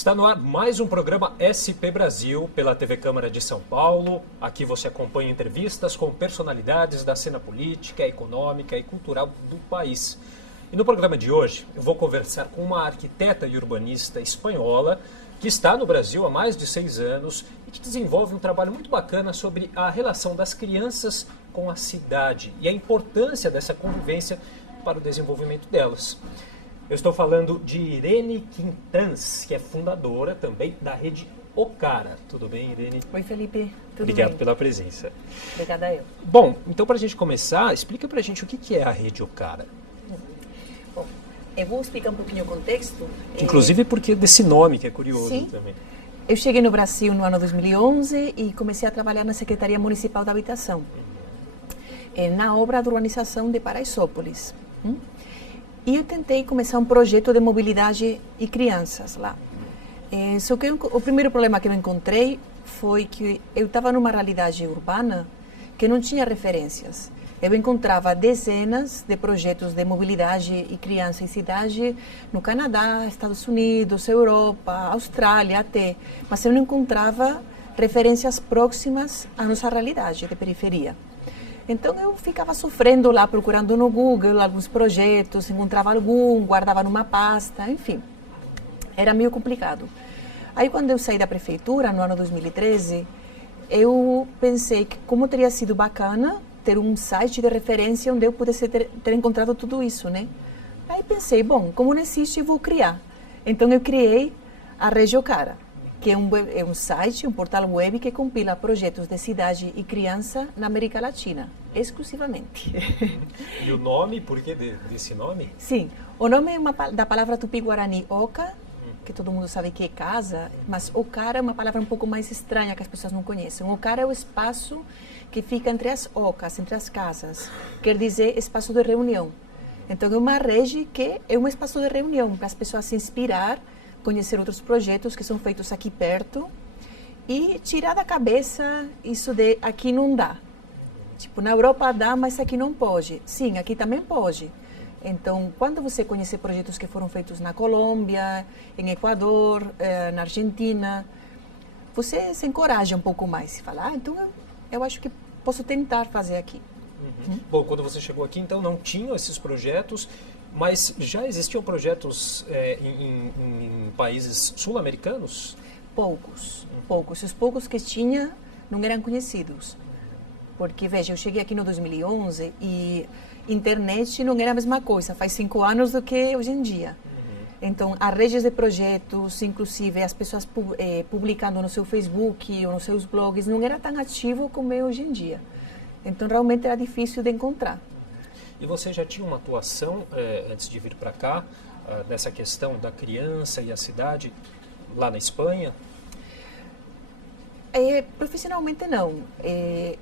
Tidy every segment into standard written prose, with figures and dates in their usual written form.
Está no ar mais um programa SP Brasil pela TV Câmara de São Paulo. Aqui você acompanha entrevistas com personalidades da cena política, econômica e cultural do país. E no programa de hoje eu vou conversar com uma arquiteta e urbanista espanhola que está no Brasil há mais de 6 anos e que desenvolve um trabalho muito bacana sobre a relação das crianças com a cidade e a importância dessa convivência para o desenvolvimento delas. Eu estou falando de Irene Quintans, que é fundadora também da rede Ocara. Tudo bem, Irene? Oi, Felipe. Tudo Obrigado bem? pela presença. Obrigada eu. Bom, então para a gente começar, explica para a gente o que é a rede Ocara. Bom, eu vou explicar um pouquinho o contexto. Inclusive porque desse nome, que é curioso Sim. também. Eu cheguei no Brasil no ano 2011 e comecei a trabalhar na Secretaria Municipal da Habitação, na obra de urbanização de Paraisópolis. E eu tentei começar um projeto de mobilidade e crianças lá. Só que o primeiro problema que eu encontrei foi que eu estava numa realidade urbana que não tinha referências. Eu encontrava dezenas de projetos de mobilidade e criança e cidade no Canadá, Estados Unidos, Europa, Austrália até, mas eu não encontrava referências próximas à nossa realidade de periferia. Então eu ficava sofrendo lá, procurando no Google alguns projetos, encontrava algum, guardava numa pasta, enfim. Era meio complicado. Aí quando eu saí da prefeitura, no ano 2013, eu pensei que como teria sido bacana ter um site de referência onde eu pudesse ter encontrado tudo isso, né? Aí pensei, bom, como não existe, eu vou criar. Então eu criei a Rede Ocara, que é um site, um portal web que compila projetos de cidade e criança na América Latina, exclusivamente. E o nome, por que desse nome? Sim, o nome é da palavra tupi-guarani oca, que todo mundo sabe que é casa, mas ocara é uma palavra um pouco mais estranha que as pessoas não conhecem. Ocara é o espaço que fica entre as ocas, entre as casas, quer dizer espaço de reunião. Então é uma rede que é um espaço de reunião para as pessoas se inspirar, conhecer outros projetos que são feitos aqui perto e tirar da cabeça isso de aqui não dá. Tipo, na Europa dá, mas aqui não pode. Sim, aqui também pode. Então, quando você conhecer projetos que foram feitos na Colômbia, em Equador, na Argentina, você se encoraja um pouco mais e fala, então eu acho que posso tentar fazer aqui. Bom, quando você chegou aqui, então, não tinham esses projetos, mas já existiam projetos em países sul-americanos? Poucos. Os poucos que tinha não eram conhecidos. Porque, veja, eu cheguei aqui no 2011 e internet não era a mesma coisa, faz 5 anos do que hoje em dia. Então, as redes de projetos, inclusive as pessoas publicando no seu Facebook ou nos seus blogs, não era tão ativo como é hoje em dia. Então, realmente era difícil de encontrar. E você já tinha uma atuação, antes de vir para cá, nessa questão da criança e a cidade, lá na Espanha? Profissionalmente não.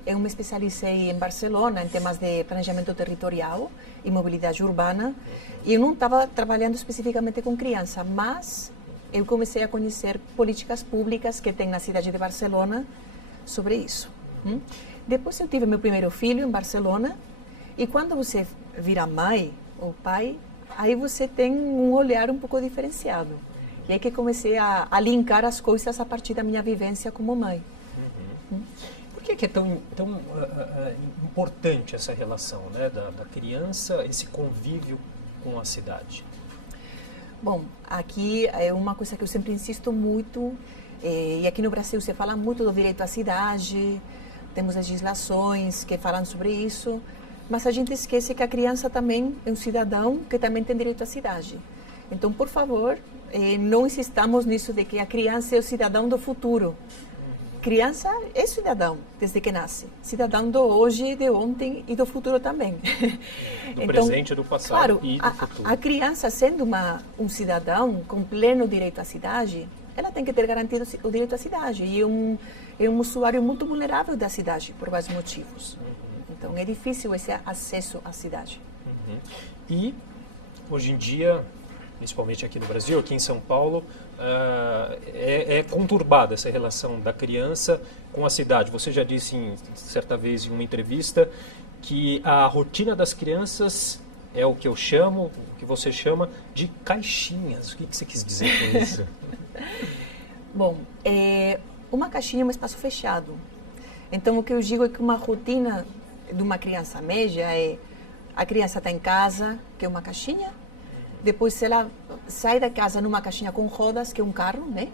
Eu me especializei em Barcelona em temas de planejamento territorial e mobilidade urbana. E eu não estava trabalhando especificamente com criança, mas eu comecei a conhecer políticas públicas que tem na cidade de Barcelona sobre isso. Depois eu tive meu primeiro filho em Barcelona. E quando você vira mãe ou pai, aí você tem um olhar um pouco diferenciado. E aí que comecei a linkar as coisas a partir da minha vivência como mãe. Por que é tão importante essa relação, né, da criança, esse convívio com a cidade? Bom, aqui é uma coisa que eu sempre insisto muito, e aqui no Brasil se fala muito do direito à cidade, temos legislações que falam sobre isso, mas a gente esquece que a criança também é um cidadão que também tem direito à cidade. Então, por favor, não insistamos nisso de que a criança é o cidadão do futuro. Criança é cidadão desde que nasce. Cidadão do hoje, de ontem e do futuro também. Do presente, do passado, claro, e do futuro. A criança, sendo um cidadão com pleno direito à cidade, ela tem que ter garantido o direito à cidade. E é um usuário muito vulnerável da cidade, por vários motivos. Então, é difícil esse acesso à cidade. E, hoje em dia, principalmente aqui no Brasil, aqui em São Paulo, é conturbada essa relação da criança com a cidade. Você já disse, certa vez, em uma entrevista, que a rotina das crianças é o que eu chamo, o que você chama de caixinhas. O que você quis dizer com isso? Bom, uma caixinha é um espaço fechado. Então, o que eu digo é que uma rotina de uma criança média é a criança está em casa, que é uma caixinha, depois ela sai da casa numa caixinha com rodas, que é um carro, né?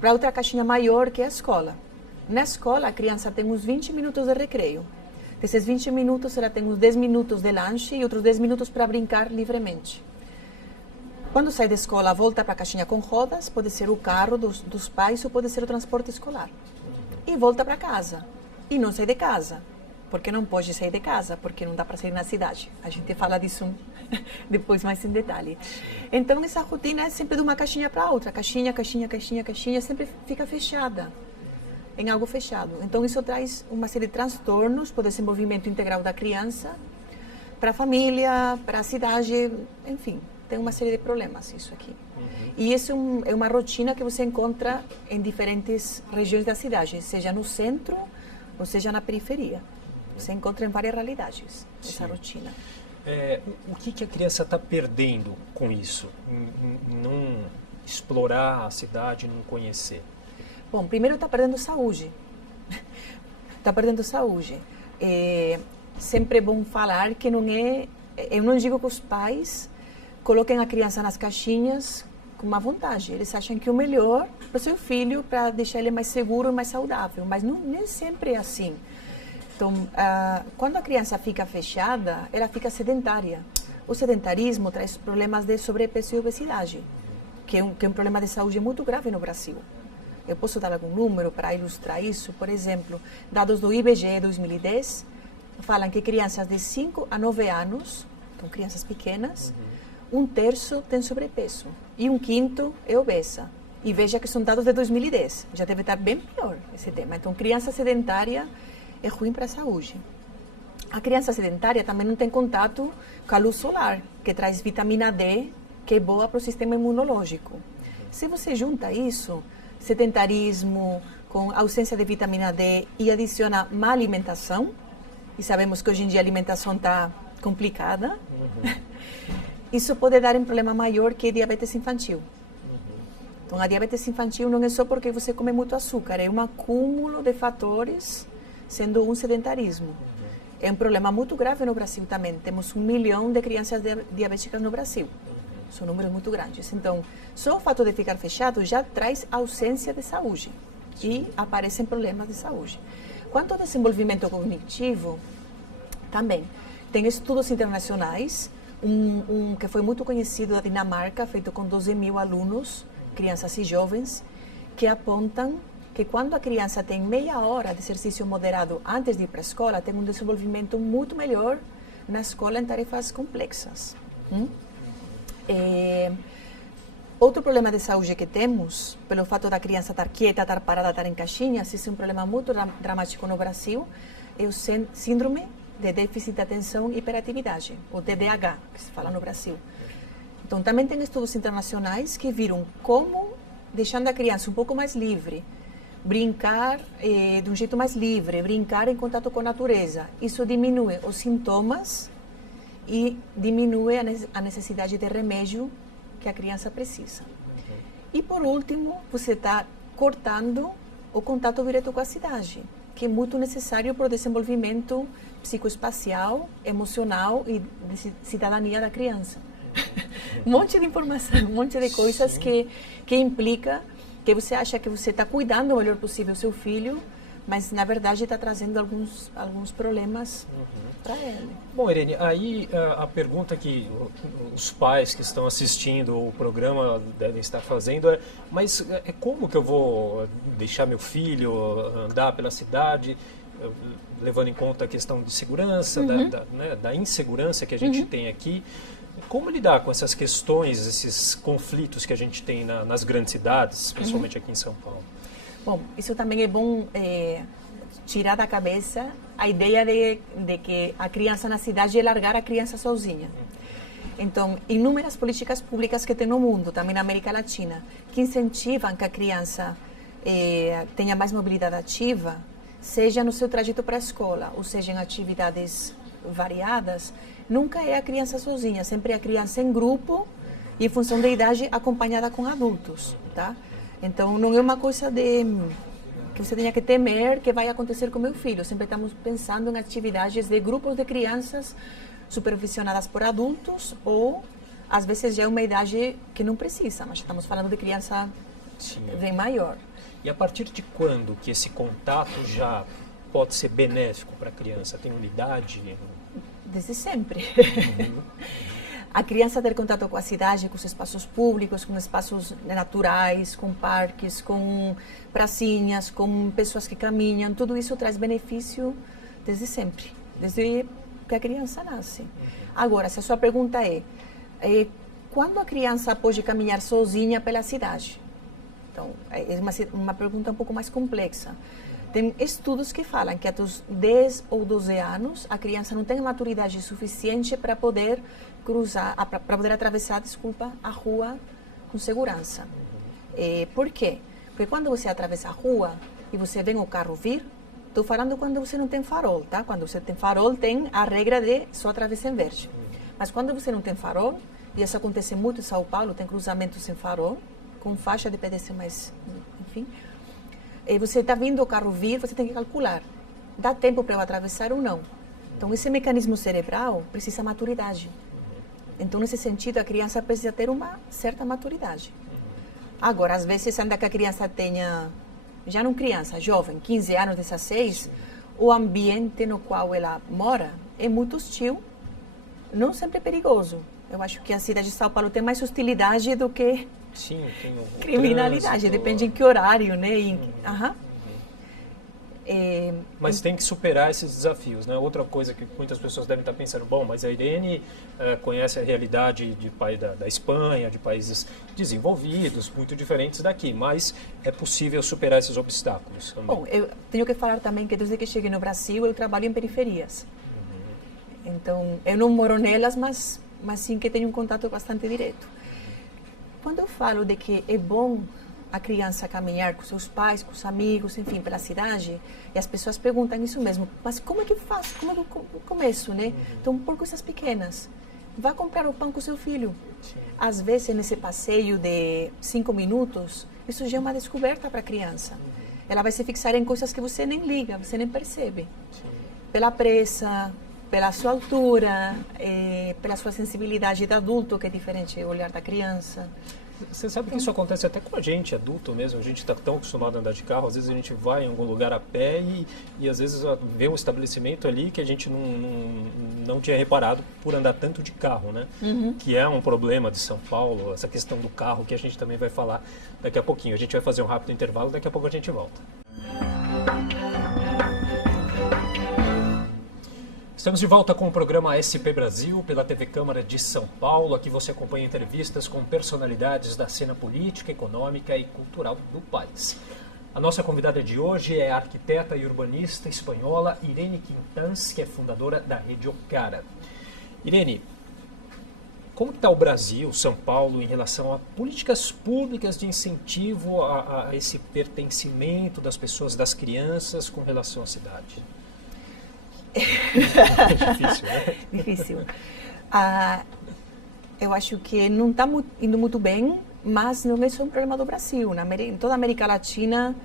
Para outra caixinha maior, que é a escola. Na escola, a criança tem uns 20 minutos de recreio. Desses 20 minutos, ela tem uns 10 minutos de lanche e outros 10 minutos para brincar livremente. Quando sai da escola, volta para a caixinha com rodas, pode ser o carro dos pais ou pode ser o transporte escolar. E volta para casa. E não sai de casa. Porque não pode sair de casa, porque não dá para sair na cidade. A gente fala disso depois mais em detalhe. Então, essa rotina é sempre de uma caixinha para outra. Caixinha, caixinha, caixinha, caixinha, sempre fica fechada, em algo fechado. Então, isso traz uma série de transtornos para o desenvolvimento integral da criança, para a família, para a cidade, enfim. Tem uma série de problemas isso aqui. E isso é uma rotina que você encontra em diferentes regiões da cidade, seja no centro ou seja na periferia. Você encontra em várias realidades essa rotina. O que a criança está perdendo com isso? Em não explorar a cidade, não conhecer? Bom, primeiro está perdendo saúde. Está perdendo saúde. Sempre é bom falar que não é... Eu não digo que os pais coloquem a criança nas caixinhas com uma vontade. Eles acham que o melhor para o seu filho, para deixar ele mais seguro e mais saudável. Mas nem sempre é assim. Então, quando a criança fica fechada, ela fica sedentária. O sedentarismo traz problemas de sobrepeso e obesidade, que é um problema de saúde muito grave no Brasil. Eu posso dar algum número para ilustrar isso? Por exemplo, dados do IBGE 2010 falam que crianças de 5 a 9 anos, então crianças pequenas, 1/3 tem sobrepeso e 1/5 é obesa. E veja que são dados de 2010, já deve estar bem pior esse tema. Então, criança sedentária é ruim para a saúde. A criança sedentária também não tem contato com a luz solar, que traz vitamina D, que é boa para o sistema imunológico. Se você junta isso, sedentarismo, com ausência de vitamina D e adiciona má alimentação, e sabemos que hoje em dia a alimentação está complicada, isso pode dar um problema maior que diabetes infantil. Então, a diabetes infantil não é só porque você come muito açúcar, é um acúmulo de fatores, sendo um sedentarismo. É um problema muito grave no Brasil também. Temos 1 milhão de crianças diabéticas no Brasil. São números muito grandes. Então, só o fato de ficar fechado já traz ausência de saúde e aparecem problemas de saúde. Quanto ao desenvolvimento cognitivo, também. Tem estudos internacionais, um que foi muito conhecido da Dinamarca, feito com 12 mil alunos, crianças e jovens, que apontam que quando a criança tem meia hora de exercício moderado antes de ir para a escola, tem um desenvolvimento muito melhor na escola em tarefas complexas. Outro problema de saúde que temos, pelo fato da criança estar quieta, estar parada, estar em caixinhas, isso é um problema muito dramático no Brasil, é o síndrome de déficit de atenção e hiperatividade, o TDAH, que se fala no Brasil. Então, também tem estudos internacionais que viram como, deixando a criança um pouco mais livre, brincar de um jeito mais livre, brincar em contato com a natureza, isso diminui os sintomas e diminui a necessidade de remédio que a criança precisa. E, por último, você está cortando o contato direto com a cidade, que é muito necessário para o desenvolvimento psicoespacial, emocional e de cidadania da criança. Um monte de informação, um monte de coisas que implica que você acha que você está cuidando o melhor possível do seu filho, mas na verdade está trazendo alguns problemas para ele. Bom, Irene, aí a pergunta que os pais que estão assistindo o programa devem estar fazendo é: mas como que eu vou deixar meu filho andar pela cidade, levando em conta a questão de segurança, da insegurança que a gente tem aqui? Como lidar com essas questões, esses conflitos que a gente tem nas grandes cidades, principalmente aqui em São Paulo? Bom, isso também é bom tirar da cabeça a ideia de que a criança na cidade é largar a criança sozinha. Então, inúmeras políticas públicas que tem no mundo, também na América Latina, que incentivam que a criança tenha mais mobilidade ativa, seja no seu trajeto para a escola, ou seja em atividades variadas, nunca é a criança sozinha, sempre é a criança em grupo e, em função da idade, acompanhada com adultos, tá? Então, não é uma coisa que você tenha que temer que vai acontecer com meu filho. Sempre estamos pensando em atividades de grupos de crianças supervisionadas por adultos ou, às vezes, já é uma idade que não precisa, mas estamos falando de criança bem maior. E a partir de quando que esse contato já pode ser benéfico para a criança? Tem uma idade? Desde sempre. A criança ter contato com a cidade, com os espaços públicos, com espaços naturais, com parques, com pracinhas, com pessoas que caminham, tudo isso traz benefício desde sempre, desde que a criança nasce. Agora, se a sua pergunta é quando a criança pode caminhar sozinha pela cidade? Então, é uma pergunta um pouco mais complexa. Tem estudos que falam que até os 10 ou 12 anos a criança não tem maturidade suficiente para poder para poder atravessar, a rua com segurança. Por quê? Porque quando você atravessa a rua e você vê o carro vir, estou falando quando você não tem farol, tá? Quando você tem farol, tem a regra de só atravessar em verde. Mas quando você não tem farol, e isso acontece muito em São Paulo, tem cruzamentos sem farol, com faixa de pedestre, mas, enfim. E você está vendo o carro vir, você tem que calcular. Dá tempo para eu atravessar ou não? Então, esse mecanismo cerebral precisa maturidade. Então, nesse sentido, a criança precisa ter uma certa maturidade. Agora, às vezes, ainda que a criança tenha, já não criança, jovem, 15 anos, 16, o ambiente no qual ela mora é muito hostil, não sempre perigoso. Eu acho que a cidade de São Paulo tem mais hostilidade do que criminalidade. Trânsito. Depende em que horário, né? Mas tem que superar esses desafios, né? Outra coisa que muitas pessoas devem estar pensando, bom, mas a Irene conhece a realidade da Espanha, de países desenvolvidos, muito diferentes daqui, mas é possível superar esses obstáculos também. Bom, eu tenho que falar também que desde que cheguei no Brasil eu trabalho em periferias. Então, eu não moro nelas, mas sim que tenho um contato bastante direto. Quando eu falo de que é bom a criança caminhar com seus pais, com os amigos, enfim, pela cidade, e as pessoas perguntam isso mesmo, mas como é que faz? Como é que eu começo, né? Então, por coisas pequenas. Vá comprar o pão com seu filho. Às vezes, nesse passeio de 5 minutos, isso já é uma descoberta para a criança. Ela vai se fixar em coisas que você nem liga, você nem percebe. Pela pressa, pela sua altura, pela sua sensibilidade de adulto, que é diferente do olhar da criança. Você sabe que isso acontece até com a gente, adulto mesmo. A gente está tão acostumado a andar de carro, às vezes a gente vai em algum lugar a pé e às vezes vê um estabelecimento ali que a gente não tinha reparado por andar tanto de carro, né? Que é um problema de São Paulo, essa questão do carro, que a gente também vai falar daqui a pouquinho. A gente vai fazer um rápido intervalo, daqui a pouco a gente volta. Estamos de volta com o programa SP Brasil pela TV Câmara de São Paulo. Aqui você acompanha entrevistas com personalidades da cena política, econômica e cultural do país. A nossa convidada de hoje é a arquiteta e urbanista espanhola Irene Quintans, que é fundadora da Rede Ocara. Irene, como está o Brasil, São Paulo, em relação a políticas públicas de incentivo a esse pertencimento das pessoas, das crianças, com relação à cidade? É difícil, né? Difícil. Eu acho que não está indo muito bem, mas não é só um problema do Brasil. Em toda a América Latina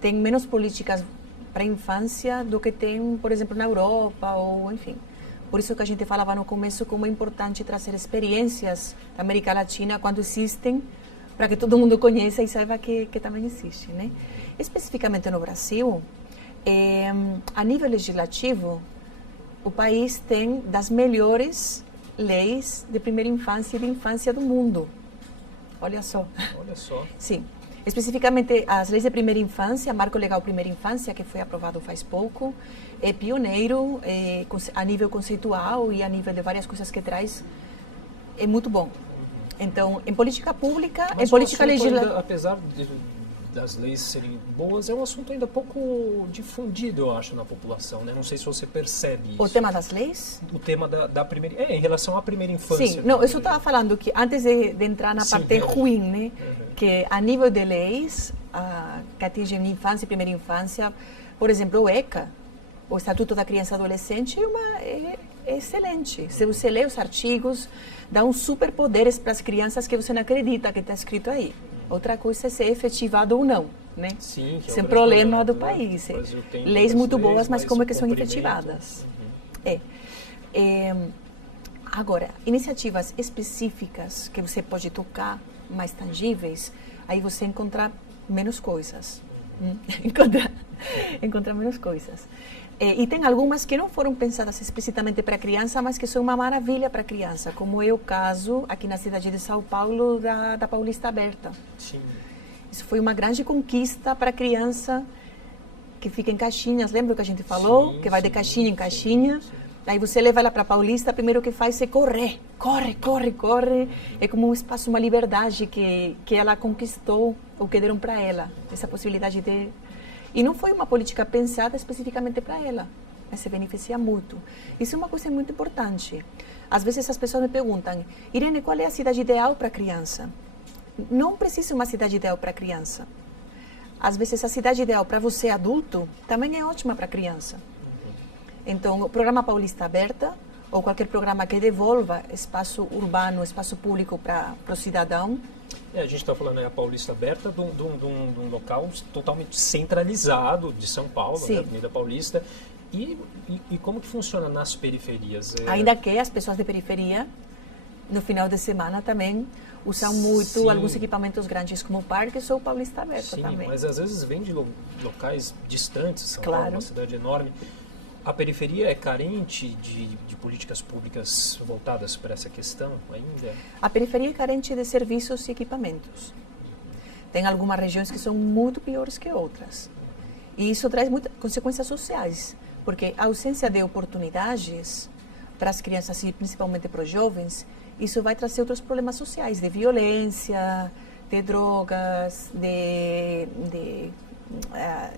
tem menos políticas para a infância do que tem, por exemplo, na Europa ou enfim. Por isso que a gente falava no começo como é importante trazer experiências da América Latina quando existem, para que todo mundo conheça e saiba que também existe, né? Especificamente no Brasil, a nível legislativo, o país tem das melhores leis de primeira infância e de infância do mundo. Olha só. Olha só. Sim. Especificamente as leis de primeira infância, Marco Legal Primeira Infância, que foi aprovado faz pouco, é pioneiro a nível conceitual e a nível de várias coisas que traz, é muito bom. Então, em política pública, mas em política legislativa... Apesar das leis serem boas, é um assunto ainda pouco difundido, eu acho, na população, né? Não sei se você percebe isso. O tema das leis? O tema da primeira... em relação à primeira infância. Sim, não, eu só estava falando que antes de entrar na parte ruim, né? Que a nível de leis, que atingem infância e primeira infância, por exemplo, o ECA, o Estatuto da Criança e Adolescente, é excelente. Se você lê os artigos, dá uns superpoderes para as crianças que você não acredita que está escrito aí. Outra coisa é ser efetivado ou não, né? Sim, que esse é um o problema do Brasil, né? país. O Brasil tem Leis muitas muito leis, boas, mas como é que o são cumprimento- efetivadas? Agora, iniciativas específicas que você pode tocar, mais tangíveis, aí você encontra menos coisas. encontra menos coisas. E tem algumas que não foram pensadas explicitamente para a criança, mas que são uma maravilha para a criança, como é o caso aqui na cidade de São Paulo da Paulista Aberta. Sim. Isso foi uma grande conquista para a criança que fica em caixinhas. Lembra que a gente falou? Sim, que vai de sim, caixinha em sim, caixinha. sim. Aí você leva ela para a Paulista, primeiro que faz é correr. Corre. É como um espaço, uma liberdade que ela conquistou, ou que deram para ela. Essa possibilidade de... E não foi uma política pensada especificamente para ela, mas se beneficia muito. Isso é uma coisa muito importante. Às vezes as pessoas me perguntam, Irene, qual é a cidade ideal para a criança? Não precisa uma cidade ideal para a criança. Às vezes a cidade ideal para você adulto também é ótima para a criança. Então, o programa Paulista Aberta, ou qualquer programa que devolva espaço urbano, espaço público para o cidadão. A gente está falando a Paulista Aberta de um local totalmente centralizado de São Paulo, né, Avenida Paulista. E como que funciona nas periferias? Ainda que as pessoas de periferia, no final de semana também, usam muito alguns equipamentos grandes como parques ou Paulista Aberta também. Mas às vezes vem de locais distantes, São Claro. Paulo é uma cidade enorme. A periferia é carente de políticas públicas voltadas para essa questão ainda? A periferia é carente de serviços e equipamentos. Tem algumas regiões que são muito piores que outras. E isso traz muitas consequências sociais, porque a ausência de oportunidades para as crianças e principalmente para os jovens, isso vai trazer outros problemas sociais, de violência, de drogas, de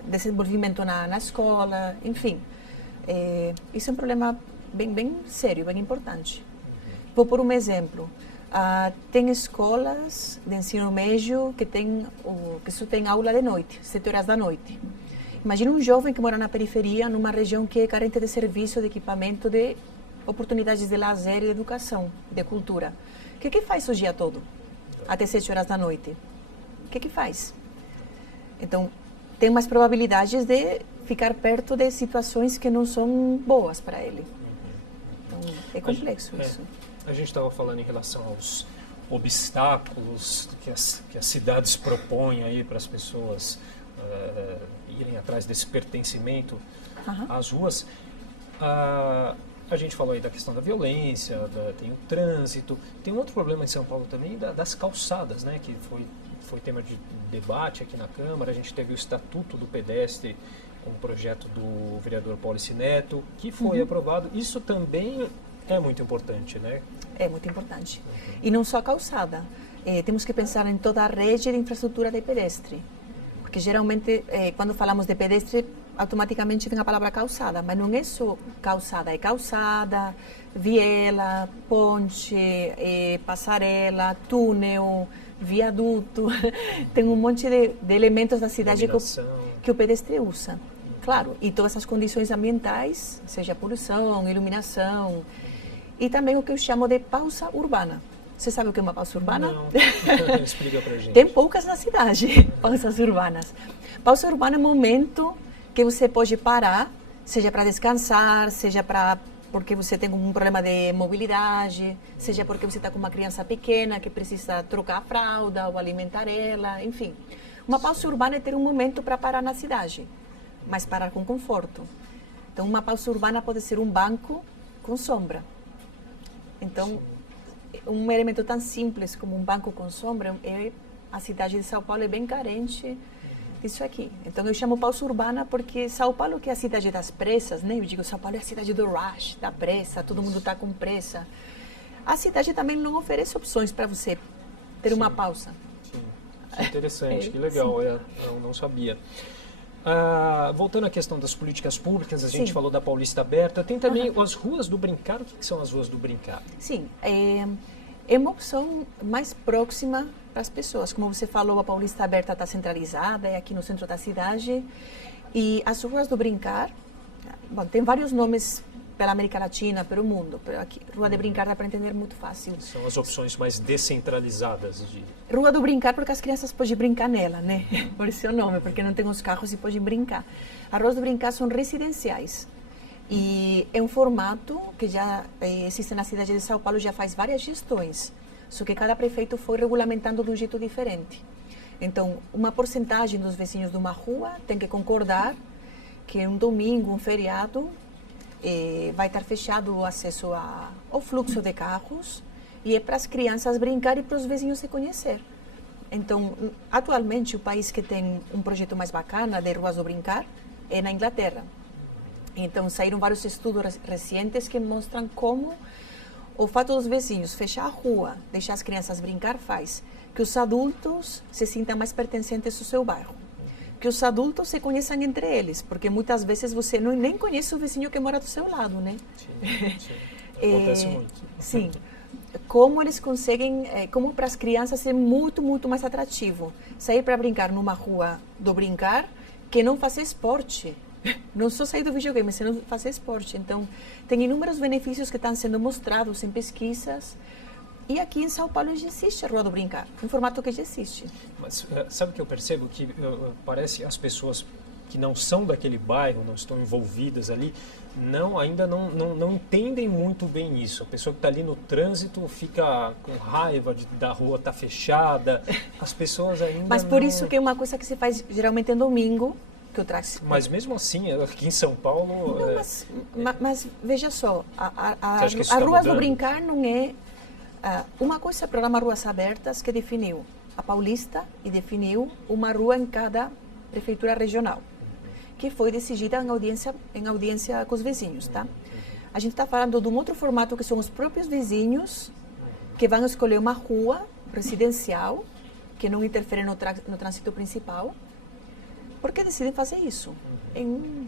desenvolvimento na escola, enfim. Isso é um problema bem sério, bem importante. Vou por um exemplo. Tem escolas de ensino médio que só tem aula de noite, 7 horas da noite. Imagina um jovem que mora na periferia, numa região que é carente de serviço, de equipamento, de oportunidades de lazer e de educação, de cultura. O que faz o dia todo, até 7 horas da noite? O que faz? Então, tem mais probabilidades de ficar perto de situações que não são boas para ele. Então, é complexo isso. A gente estava falando em relação aos obstáculos que as cidades propõem aí para as pessoas irem atrás desse pertencimento às ruas. A gente falou aí da questão da violência, tem o trânsito. Tem um outro problema em São Paulo também, das calçadas, né, que foi tema de debate aqui na Câmara. A gente teve o Estatuto do Pedestre, um projeto do vereador Paulice Neto, que foi aprovado. Isso também é muito importante, né? É muito importante. E não só a calçada. Temos que pensar em toda a rede de infraestrutura de pedestre. Porque geralmente, quando falamos de pedestre, automaticamente vem a palavra calçada. Mas não é só calçada, é calçada, viela, ponte, passarela, túnel, viaduto. Tem um monte de elementos da cidade que o pedestre usa. Claro, e todas as condições ambientais, seja poluição, iluminação, e também o que eu chamo de pausa urbana. Você sabe o que é uma pausa urbana? Não, explica pra gente. Tem poucas na cidade, pausas urbanas. Pausa urbana é um momento que você pode parar, seja para descansar, seja porque você tem um problema de mobilidade, seja porque você está com uma criança pequena que precisa trocar a fralda ou alimentar ela, enfim. Uma pausa urbana é ter um momento para parar na cidade, mas parar com conforto. Então, uma pausa urbana pode ser um banco com sombra. Então, um elemento tão simples como um banco com sombra, a cidade de São Paulo é bem carente disso aqui. Então, eu chamo pausa urbana porque São Paulo, que é a cidade das pressas, né? Eu digo, São Paulo é a cidade do rush, da pressa, todo mundo está com pressa. A cidade também não oferece opções para você ter uma pausa. Sim. Que interessante, que legal, eu não sabia. Voltando à questão das políticas públicas, a gente falou da Paulista Aberta, tem também as ruas do brincar. O que são as ruas do brincar? Sim, é uma opção mais próxima para as pessoas. Como você falou, a Paulista Aberta está centralizada, é aqui no centro da cidade. E as ruas do brincar, bom, tem vários nomes pela América Latina, pelo mundo. Aqui, Rua de Brincar dá para entender muito fácil. São as opções mais descentralizadas de... Rua do Brincar, porque as crianças podem brincar nela, né? Por isso é o nome, porque não tem os carros e podem brincar. As ruas do Brincar são residenciais. E é um formato que já existe na cidade de São Paulo, já faz várias gestões. Só que cada prefeito foi regulamentando de um jeito diferente. Então, uma porcentagem dos vizinhos de uma rua tem que concordar que um domingo, um feriado, vai estar fechado o acesso ao fluxo de carros e é para as crianças brincar e para os vizinhos se conhecer. Então, atualmente, o país que tem um projeto mais bacana de ruas do brincar é na Inglaterra. Então, saíram vários estudos recentes que mostram como o fato dos vizinhos fechar a rua, deixar as crianças brincar, faz que os adultos se sintam mais pertencentes ao seu bairro. Que os adultos se conheçam entre eles, porque muitas vezes você nem conhece o vizinho que mora do seu lado, né? Sim, sim. Acontece muito. Sim. Como eles conseguem, como para as crianças é muito, muito mais atrativo sair para brincar numa rua do brincar que não fazer esporte. Não só sair do videogame, mas não fazer esporte. Então, tem inúmeros benefícios que estão sendo mostrados em pesquisas. E aqui em São Paulo já existe a Rua do Brincar, um formato que já existe. Mas sabe o que eu percebo? Que parece as pessoas que não são daquele bairro, não estão envolvidas ali, ainda não entendem muito bem isso. A pessoa que está ali no trânsito fica com raiva da rua estar fechada. As pessoas ainda Mas por isso que é uma coisa que se faz geralmente em domingo, que eu trago. Mas mesmo assim, aqui em São Paulo... Não, mas veja só, a Ruas do Brincar não é... uma coisa é o programa Ruas Abertas, que definiu a Paulista e definiu uma rua em cada prefeitura regional, que foi decidida em audiência com os vizinhos, tá? A gente está falando de um outro formato que são os próprios vizinhos que vão escolher uma rua residencial que não interfere no trânsito principal, porque decidem fazer isso. O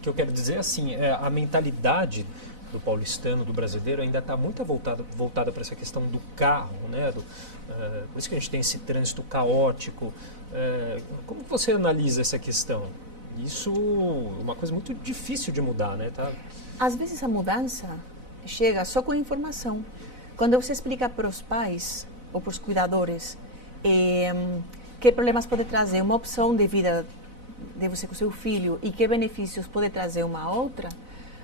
que eu quero dizer é assim, a mentalidade do paulistano, do brasileiro, ainda está muito voltada para essa questão do carro, né? Por isso que a gente tem esse trânsito caótico. Como você analisa essa questão? Isso é uma coisa muito difícil de mudar, né? Às vezes a mudança chega só com informação. Quando você explica para os pais ou para os cuidadores que problemas pode trazer uma opção de vida de você com seu filho e que benefícios pode trazer uma outra,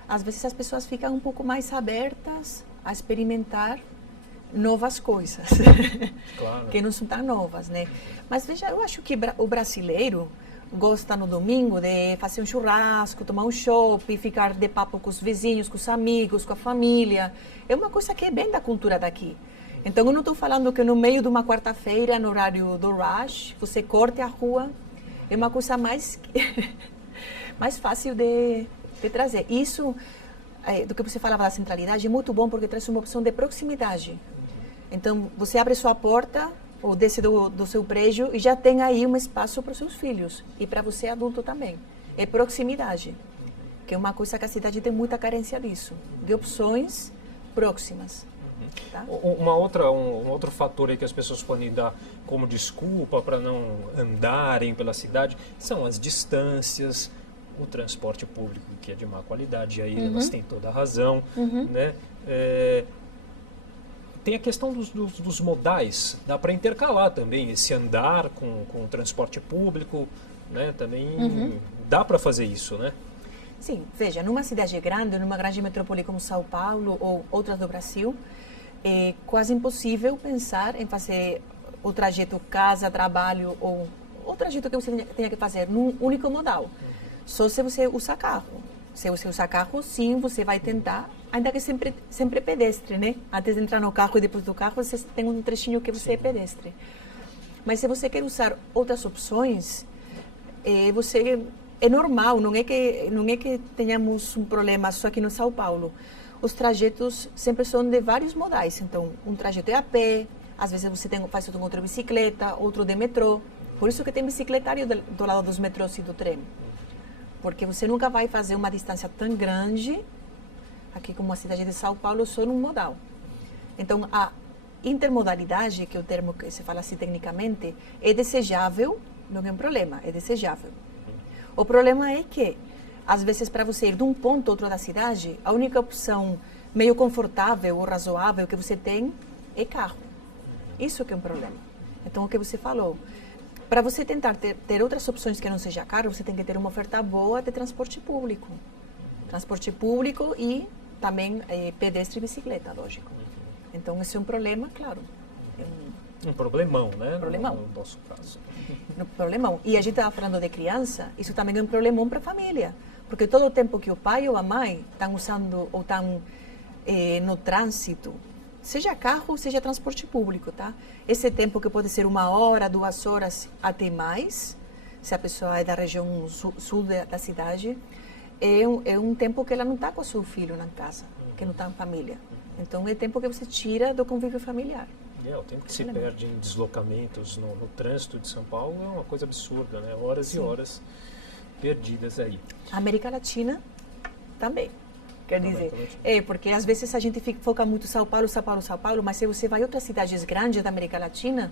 às vezes as pessoas ficam um pouco mais abertas a experimentar novas coisas, claro. Que não são tão novas, né? Mas veja, eu acho que o brasileiro gosta no domingo de fazer um churrasco, tomar um chopp, ficar de papo com os vizinhos, com os amigos, com a família. É uma coisa que é bem da cultura daqui. Então, eu não estou falando que no meio de uma quarta-feira, no horário do rush, você corte a rua. É uma coisa mais fácil de trazer. Isso, do que você falava da centralidade, é muito bom porque traz uma opção de proximidade. Então, você abre sua porta ou desce do seu prédio e já tem aí um espaço para os seus filhos e para você adulto também. É proximidade, que é uma coisa que a cidade tem muita carência disso, de opções próximas. Tá? Um outro fator aí que as pessoas podem dar como desculpa para não andarem pela cidade são as distâncias, o transporte público que é de má qualidade, aí elas têm toda a razão, né? Tem a questão dos modais, dá para intercalar também esse andar com o transporte público, né? Também dá para fazer isso, né? Sim, veja, numa cidade grande, numa grande metrópole como São Paulo ou outras do Brasil, é quase impossível pensar em fazer o trajeto casa-trabalho ou o trajeto que você tenha que fazer num único modal. Só se você usa carro. Se você usa carro, sim, você vai tentar, ainda que sempre pedestre, né? Antes de entrar no carro e depois do carro, você tem um trechinho que você é pedestre. Mas se você quer usar outras opções, é normal, não é que tenhamos um problema só aqui no São Paulo. Os trajetos sempre são de vários modais. Então, um trajeto é a pé, às vezes você faz um outro de bicicleta, outro de metrô. Por isso que tem bicicletário do lado dos metrôs e do trem. Porque você nunca vai fazer uma distância tão grande, aqui como a cidade de São Paulo, só num modal. Então, a intermodalidade, que é o termo que se fala assim tecnicamente, é desejável, não é um problema, é desejável. O problema é que às vezes para você ir de um ponto a outro da cidade, a única opção meio confortável ou razoável que você tem é carro. Isso que é um problema. Então, o que você falou, para você tentar ter outras opções que não seja carro, você tem que ter uma oferta boa de transporte público. Transporte público e também pedestre e bicicleta, lógico. Então, esse é um problema, claro. Um problemão, né? Problemão. No nosso caso. Um problemão. E a gente estava falando de criança, isso também é um problemão para a família. Porque todo o tempo que o pai ou a mãe estão usando ou estão no trânsito, seja carro, seja transporte público, tá? Esse tempo que pode ser 1 hora, 2 horas, até mais, se a pessoa é da região sul da cidade, é um tempo que ela não está com o seu filho na casa, que não está em família. Então, é tempo que você tira do convívio familiar. O tempo que se perde em deslocamentos no trânsito de São Paulo é uma coisa absurda, né? Horas Sim. e horas perdidas aí. A América Latina também. Quer dizer, porque às vezes a gente foca muito São Paulo, mas se você vai a outras cidades grandes da América Latina,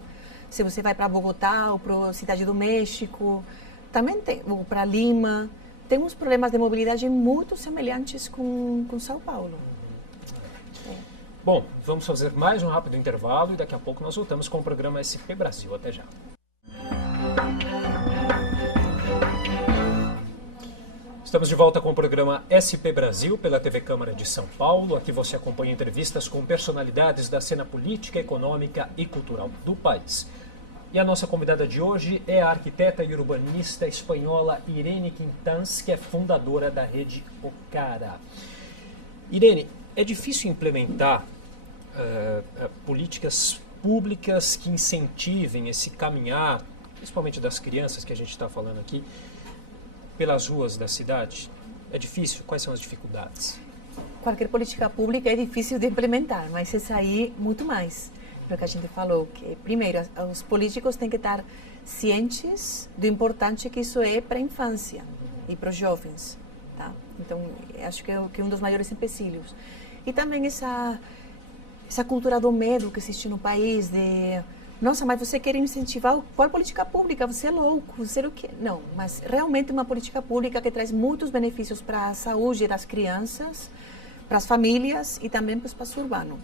se você vai para Bogotá ou para Cidade do México, também tem, ou para Lima, temos problemas de mobilidade muito semelhantes com São Paulo. Bom, vamos fazer mais um rápido intervalo e daqui a pouco nós voltamos com o programa SP Brasil. Até já. Estamos de volta com o programa SP Brasil pela TV Câmara de São Paulo. Aqui você acompanha entrevistas com personalidades da cena política, econômica e cultural do país. E a nossa convidada de hoje é a arquiteta e urbanista espanhola Irene Quintans, que é fundadora da Rede Ocara. Irene, é difícil implementar políticas públicas que incentivem esse caminhar, principalmente das crianças que a gente está falando aqui, pelas ruas da cidade? É difícil? Quais são as dificuldades? Qualquer política pública é difícil de implementar, mas essa aí muito mais. Pelo que a gente falou, que primeiro os políticos têm que estar cientes do importante que isso é para a infância e para os jovens, tá? Então, acho que é um dos maiores empecilhos. E também essa cultura do medo que existe no país, de nossa, mas você quer incentivar qual política pública? Você é louco, você é o quê? Não, mas realmente uma política pública que traz muitos benefícios para a saúde das crianças, para as famílias e também para o espaço urbano.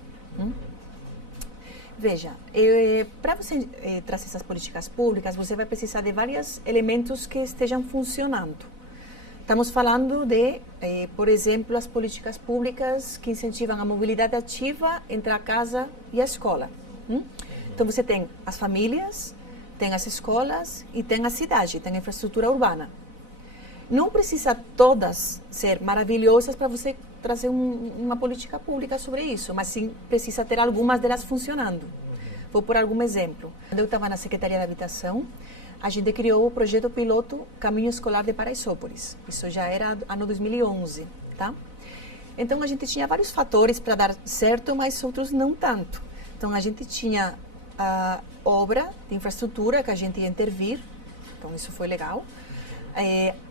Veja, para você trazer essas políticas públicas, você vai precisar de vários elementos que estejam funcionando. Estamos falando de, por exemplo, as políticas públicas que incentivam a mobilidade ativa entre a casa e a escola. Então, você tem as famílias, tem as escolas e tem a cidade, tem a infraestrutura urbana. Não precisa todas ser maravilhosas para você trazer uma política pública sobre isso, mas sim precisa ter algumas delas funcionando. Vou por algum exemplo. Quando eu estava na Secretaria da Habitação, a gente criou o projeto piloto Caminho Escolar de Paraisópolis. Isso já era ano 2011, tá? Então, a gente tinha vários fatores para dar certo, mas outros não tanto. Então, a gente tinha a obra de infraestrutura que a gente ia intervir, então isso foi legal.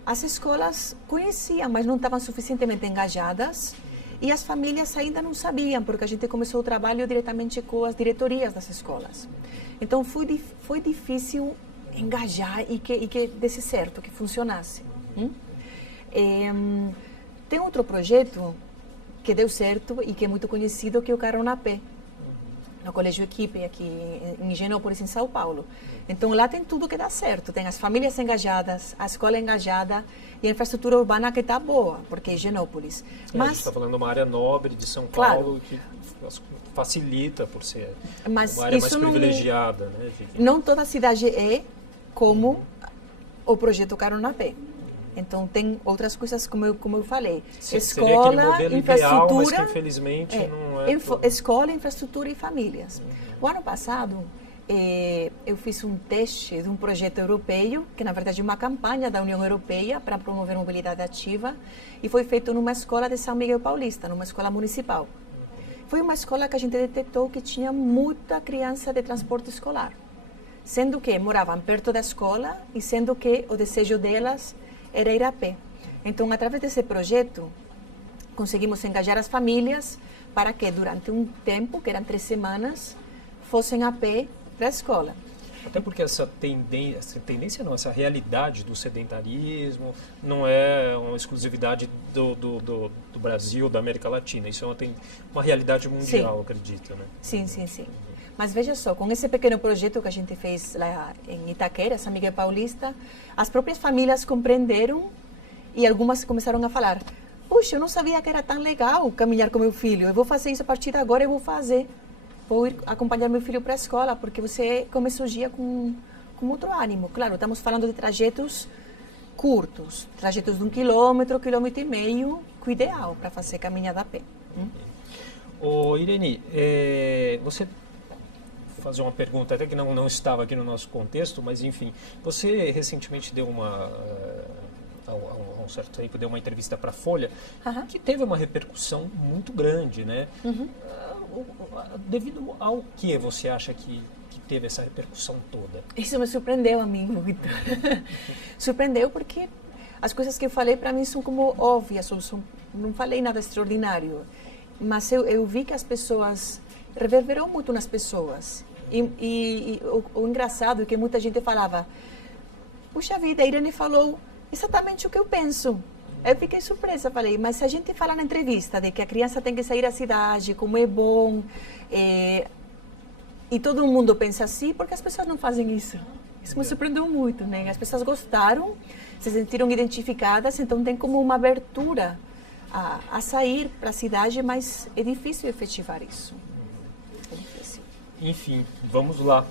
As escolas conheciam, mas não estavam suficientemente engajadas e as famílias ainda não sabiam, porque a gente começou o trabalho diretamente com as diretorias das escolas. Então foi difícil engajar e que desse certo, que funcionasse. Tem outro projeto que deu certo e que é muito conhecido, que é o Carona a Pé, no Colégio Equipe, aqui em Higienópolis, em São Paulo. Então, lá tem tudo que dá certo. Tem as famílias engajadas, a escola engajada e a infraestrutura urbana que está boa, porque é Higienópolis. Mas a gente está falando de uma área nobre de São Paulo, que facilita por ser uma área mais privilegiada. Né? Não toda cidade é como o projeto Carona a Pé. Então, tem outras coisas, como eu falei. Escola, infraestrutura... Ideal, mas que infelizmente não é... Escola, infraestrutura e famílias. O ano passado, eu fiz um teste de um projeto europeu, que na verdade é uma campanha da União Europeia para promover mobilidade ativa, e foi feito numa escola de São Miguel Paulista, numa escola municipal. Foi uma escola que a gente detectou que tinha muita criança de transporte escolar, sendo que moravam perto da escola e sendo que o desejo delas era ir a pé. Então, através desse projeto, conseguimos engajar as famílias para que, durante um tempo, que eram 3 semanas, fossem a pé para a escola. Até porque essa tendência não, essa realidade do sedentarismo não é uma exclusividade do Brasil, da América Latina. Isso é uma realidade mundial, acredito, né? Sim, sim, sim. Mas veja só, com esse pequeno projeto que a gente fez lá em Itaquera, São Miguel Paulista, as próprias famílias compreenderam e algumas começaram a falar: puxa, eu não sabia que era tão legal caminhar com meu filho, eu vou fazer isso a partir de agora, eu vou fazer. Vou ir acompanhar meu filho para a escola, porque você começa o dia com outro ânimo. Claro, estamos falando de trajetos curtos, trajetos de 1 quilômetro, 1,5 quilômetro, que é o ideal para fazer caminhada a pé. Ô, Irene, você fazer uma pergunta, até que não estava aqui no nosso contexto, mas enfim, você recentemente deu há um certo tempo, deu uma entrevista para a Folha, que teve uma repercussão muito grande, né? Devido ao que você acha que teve essa repercussão toda? Isso me surpreendeu a mim muito. Surpreendeu porque as coisas que eu falei para mim são como óbvias, não falei nada extraordinário, mas eu vi que as pessoas, reverberou muito nas pessoas. E o engraçado é que muita gente falava: puxa vida, a Irene falou exatamente o que eu penso. Eu fiquei surpresa, falei, mas se a gente fala na entrevista de que a criança tem que sair da cidade, como é bom, e todo mundo pensa assim, por que as pessoas não fazem isso? Isso me surpreendeu muito, né? As pessoas gostaram, se sentiram identificadas, então tem como uma abertura a sair para a cidade, mas é difícil efetivar isso. É difícil. Enfim, vamos lá.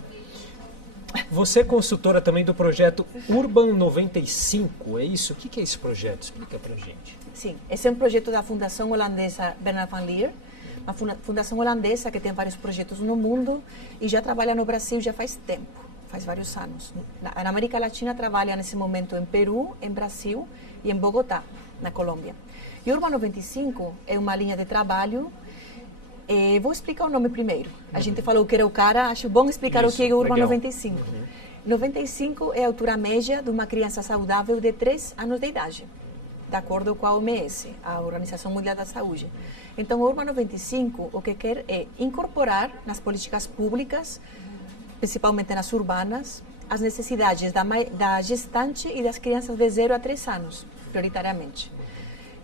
Você é consultora também do projeto Urban 95, é isso? O que é esse projeto? Explica pra gente. Sim, esse é um projeto da fundação holandesa Bernard van Leer, uma fundação holandesa que tem vários projetos no mundo e já trabalha no Brasil já faz tempo, faz vários anos. Na América Latina trabalha nesse momento em Peru, em Brasil e em Bogotá, na Colômbia. E Urban 95 é uma linha de trabalho. Vou explicar o nome primeiro. A gente falou que era o cara, acho bom explicar o que é o Urban 95. 95 é a altura média de uma criança saudável de 3 anos de idade, de acordo com a OMS, a Organização Mundial da Saúde. Então, o Urban 95 o que quer é incorporar nas políticas públicas, principalmente nas urbanas, as necessidades da gestante e das crianças de 0 a 3 anos, prioritariamente.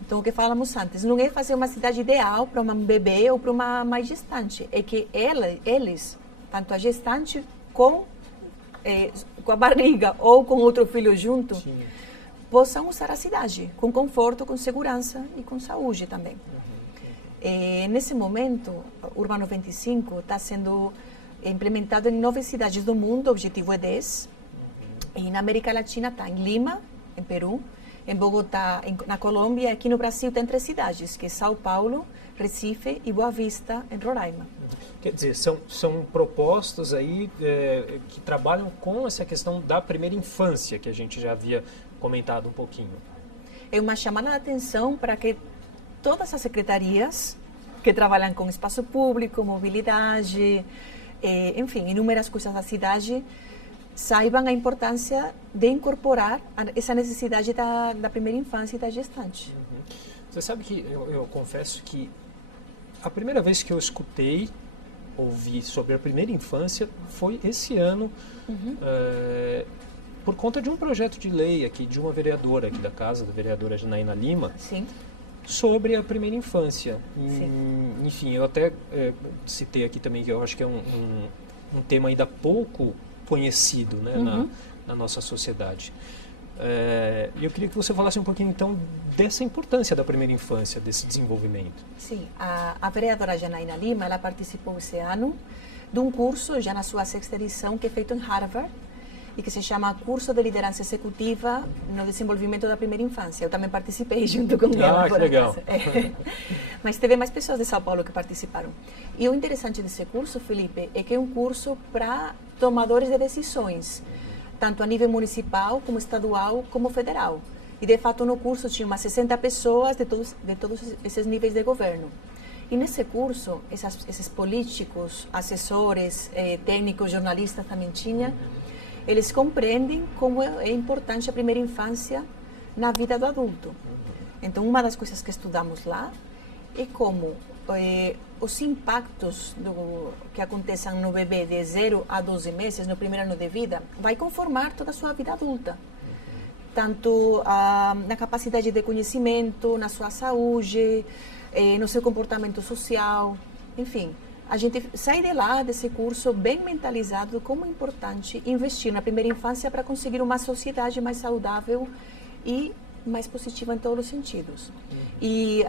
Então, o que falamos antes, não é fazer uma cidade ideal para um bebê ou para uma mãe gestante, é que eles, tanto a gestante com a barriga ou com outro filho junto, sim, possam usar a cidade com conforto, com segurança e com saúde também. Nesse momento, o Urban 95 está sendo implementado em 9 cidades do mundo, o objetivo é 10, e na América Latina está em Lima, em Peru, em Bogotá, na Colômbia, e aqui no Brasil tem 3 cidades, que é São Paulo, Recife e Boa Vista, em Roraima. Quer dizer, são propostas aí que trabalham com essa questão da primeira infância, que a gente já havia comentado um pouquinho. É uma chamada de atenção para que todas as secretarias que trabalham com espaço público, mobilidade, enfim, inúmeras coisas da cidade, saibam a importância de incorporar essa necessidade da primeira infância e da gestante. Você sabe que eu confesso que a primeira vez que eu ouvi sobre a primeira infância foi esse ano, por conta de um projeto de lei aqui, de uma vereadora aqui da casa, da vereadora Janaína Lima, sim, sobre a primeira infância. Enfim, eu até citei aqui também que eu acho que é um tema ainda pouco conhecido, né, na nossa sociedade. E eu queria que você falasse um pouquinho, então, dessa importância da primeira infância, desse desenvolvimento. Sim, a vereadora Janaína Lima, ela participou esse ano de um curso, já na sua 6ª edição, que é feito em Harvard, e que se chama Curso de Liderança Executiva no Desenvolvimento da Primeira Infância. Eu também participei junto com ela. Que legal. Mas teve mais pessoas de São Paulo que participaram. E o interessante desse curso, Felipe, é que é um curso para tomadores de decisões, tanto a nível municipal, como estadual, como federal. E, de fato, no curso tinha umas 60 pessoas de todos esses níveis de governo. E nesse curso, esses políticos, assessores, técnicos, jornalistas também tinha, eles compreendem como é importante a primeira infância na vida do adulto. Então, uma das coisas que estudamos lá é como os impactos que acontecem no bebê de 0 a 12 meses, no primeiro ano de vida, vai conformar toda a sua vida adulta. Tanto na capacidade de conhecimento, na sua saúde, no seu comportamento social, enfim. A gente sai de lá, desse curso, bem mentalizado como é importante investir na primeira infância para conseguir uma sociedade mais saudável e mais positiva em todos os sentidos. E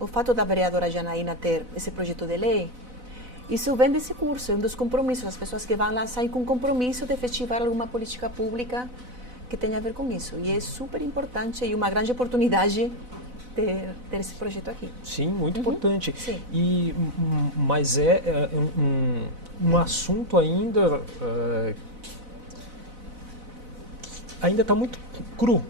o fato da vereadora Janaína ter esse projeto de lei, isso vem desse curso, é um dos compromissos. As pessoas que vão lá saem com compromisso de efetivar alguma política pública que tenha a ver com isso. E é super importante e uma grande oportunidade ter esse projeto aqui. Sim, muito importante. Sim. Mas é um assunto ainda está muito cru,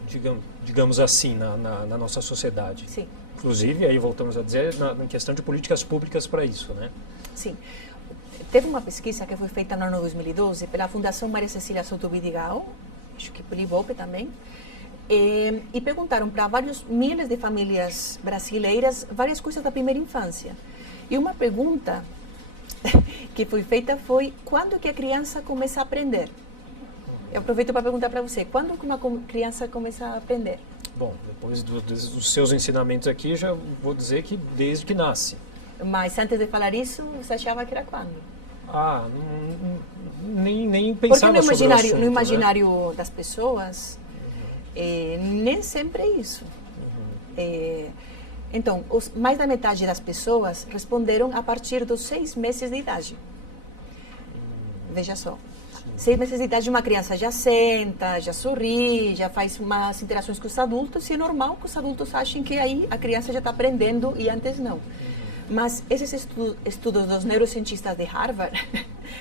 digamos assim, na nossa sociedade. Sim. Inclusive, aí voltamos a dizer, na questão de políticas públicas para isso, né? Sim. Teve uma pesquisa que foi feita no ano 2012 pela Fundação Maria Cecília Soto Vidigal, acho que por Ibope também, e perguntaram para vários milhares de famílias brasileiras várias coisas da primeira infância. E uma pergunta que foi feita foi: quando que a criança começa a aprender? Eu aproveito para perguntar para você, quando que uma criança começa a aprender? Bom, depois dos seus ensinamentos aqui, já vou dizer que desde que nasce. Mas antes de falar isso, você achava que era quando? Nem pensava sobre o assunto, no imaginário das pessoas, nem sempre é isso. Então, mais da metade das pessoas responderam a partir dos 6 meses de idade. Veja só. 6 meses de idade, uma criança já senta, já sorri, já faz umas interações com os adultos, e é normal que os adultos achem que aí a criança já está aprendendo e antes não. Mas esses estudos dos neurocientistas de Harvard,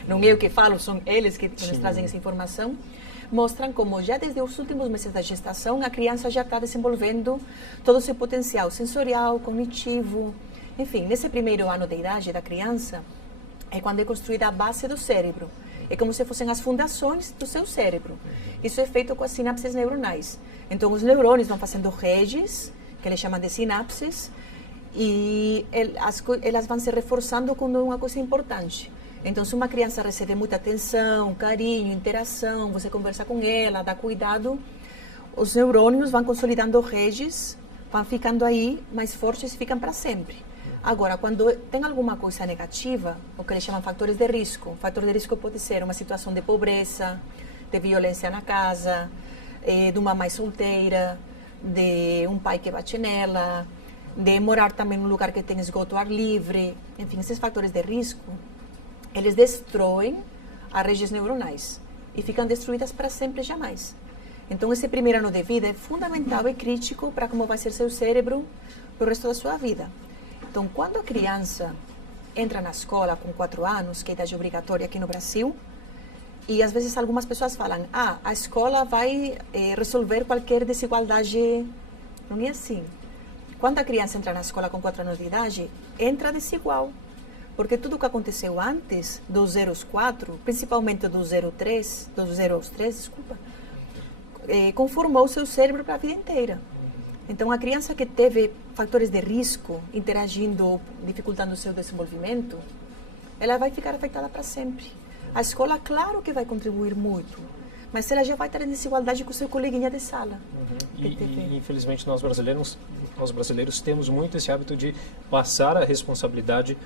não é eu que falo, são eles que nos trazem essa informação, mostram como já desde os últimos meses da gestação a criança já está desenvolvendo todo o seu potencial sensorial, cognitivo. Enfim, nesse primeiro ano de idade da criança é quando é construída a base do cérebro. É como se fossem as fundações do seu cérebro. Isso é feito com as sinapses neuronais. Então, os neurônios vão fazendo redes, que eles chamam de sinapses, e elas vão se reforçando quando é uma coisa importante. Então, se uma criança recebe muita atenção, carinho, interação, você conversa com ela, dá cuidado, os neurônios vão consolidando redes, vão ficando aí mais fortes e ficam para sempre. Agora, quando tem alguma coisa negativa, o que eles chamam fatores de risco. Fator de risco pode ser uma situação de pobreza, de violência na casa, de uma mãe solteira, de um pai que bate nela, de morar também num lugar que tem esgoto ao ar livre. Enfim, esses fatores de risco, eles destroem as redes neuronais e ficam destruídas para sempre, jamais. Então, esse primeiro ano de vida é fundamental e crítico para como vai ser seu cérebro para o resto da sua vida. Então, quando a criança entra na escola com 4 anos, que é a idade obrigatória aqui no Brasil, e às vezes algumas pessoas falam: a escola vai resolver qualquer desigualdade. Não é assim. Quando a criança entra na escola com 4 anos de idade, entra desigual. Porque tudo o que aconteceu antes dos 0 aos 4, principalmente dos 0 aos 3, desculpa, conformou o seu cérebro para a vida inteira. Então, a criança que teve fatores de risco interagindo, dificultando o seu desenvolvimento, ela vai ficar afetada para sempre. A escola, claro que vai contribuir muito, mas ela já vai estar em desigualdade com o seu coleguinha de sala. E infelizmente, nós brasileiros temos muito esse hábito de passar a responsabilidade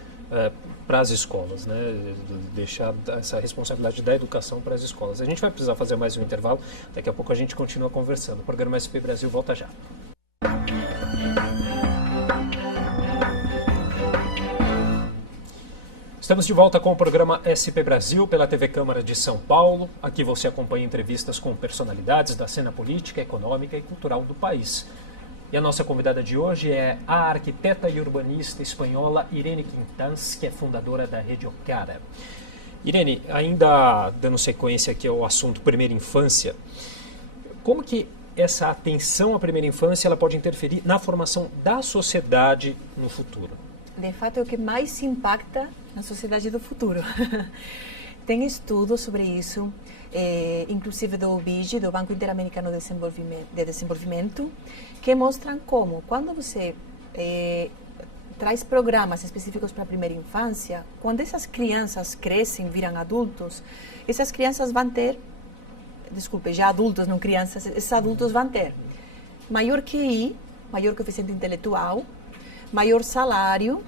para as escolas, né? Deixar essa responsabilidade da educação para as escolas. A gente vai precisar fazer mais um intervalo, daqui a pouco a gente continua conversando. O programa SP Brasil volta já. Estamos de volta com o programa SP Brasil pela TV Câmara de São Paulo. Aqui você acompanha entrevistas com personalidades da cena política, econômica e cultural do país. E a nossa convidada de hoje é a arquiteta e urbanista espanhola Irene Quintans, que é fundadora da Rede Ocara. Irene, ainda dando sequência aqui ao assunto primeira infância, como que essa atenção à primeira infância ela pode interferir na formação da sociedade no futuro? De fato, é o que mais se impacta na sociedade do futuro. Tem estudos sobre isso, inclusive do BID, do Banco Interamericano de Desenvolvimento, que mostram como, quando você traz programas específicos para a primeira infância, quando essas crianças crescem, viram adultos, essas crianças vão ter, desculpe, já adultos, não crianças, esses adultos vão ter maior QI, maior coeficiente intelectual, maior salário,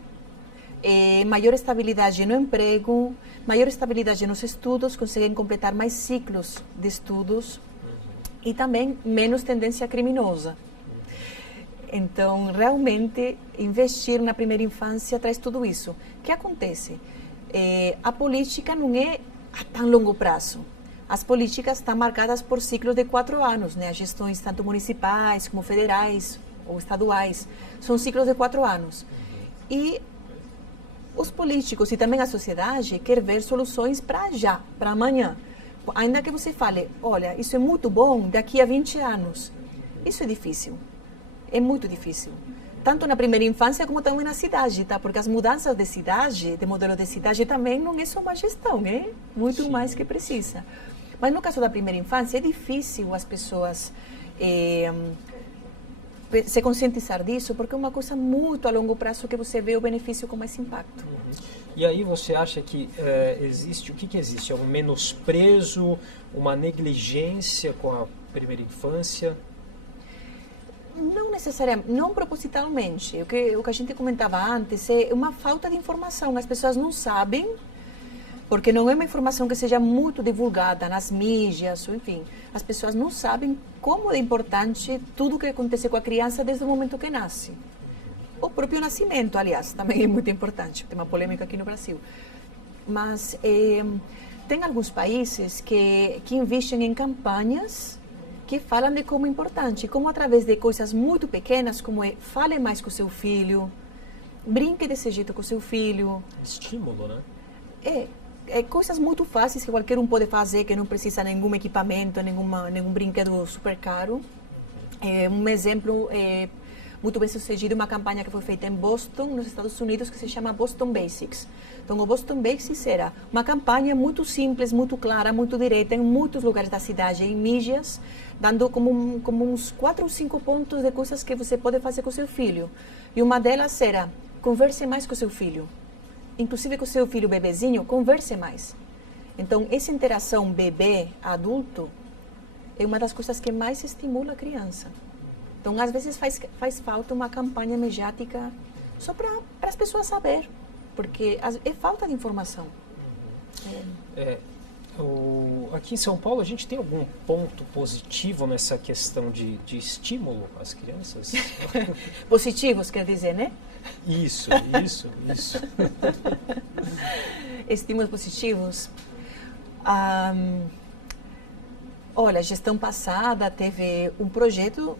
maior estabilidade no emprego, maior estabilidade nos estudos, conseguem completar mais ciclos de estudos e também menos tendência criminosa. Então, realmente, investir na primeira infância traz tudo isso. O que acontece? A política não é a tão longo prazo. As políticas estão marcadas por ciclos de 4 anos, né? As gestões tanto municipais como federais ou estaduais são ciclos de 4 anos. E os políticos e também a sociedade querem ver soluções para já, para amanhã. Ainda que você fale, olha, isso é muito bom daqui a 20 anos. Isso é difícil. É muito difícil. Tanto na primeira infância como também na cidade, tá? Porque as mudanças de cidade, de modelo de cidade também não é só uma gestão, é muito mais que precisa. Mas no caso da primeira infância é difícil as pessoas se conscientizar disso, porque é uma coisa muito a longo prazo que você vê o benefício com mais impacto. E aí você acha que existe, o que existe? É um menosprezo, uma negligência com a primeira infância? Não necessariamente, não propositalmente. O que a gente comentava antes é uma falta de informação. As pessoas não sabem, porque não é uma informação que seja muito divulgada nas mídias, ou enfim. As pessoas não sabem como é importante tudo o que acontece com a criança desde o momento que nasce. O próprio nascimento, aliás, também é muito importante. Tem uma polêmica aqui no Brasil. Mas tem alguns países que investem em campanhas que falam de como é importante, como através de coisas muito pequenas, como fale mais com seu filho, brinque desse jeito com seu filho. Estímulo, né? Coisas muito fáceis que qualquer um pode fazer, que não precisa de nenhum equipamento, nenhum brinquedo super caro. Um exemplo muito bem sucedido, uma campanha que foi feita em Boston, nos Estados Unidos, que se chama Boston Basics. Então, o Boston Basics era uma campanha muito simples, muito clara, muito direta, em muitos lugares da cidade, em mídias, dando como uns 4 ou 5 pontos de coisas que você pode fazer com seu filho. E uma delas era, converse mais com seu filho. Inclusive com seu filho bebezinho, converse mais. Então, essa interação bebê-adulto é uma das coisas que mais estimula a criança. Então, às vezes faz falta uma campanha mediática só para as pessoas saberem, porque é falta de informação. Aqui em São Paulo, a gente tem algum ponto positivo nessa questão de estímulo às crianças? Positivos, quer dizer, né? Isso. Estímulos positivos. Olha, a gestão passada teve um projeto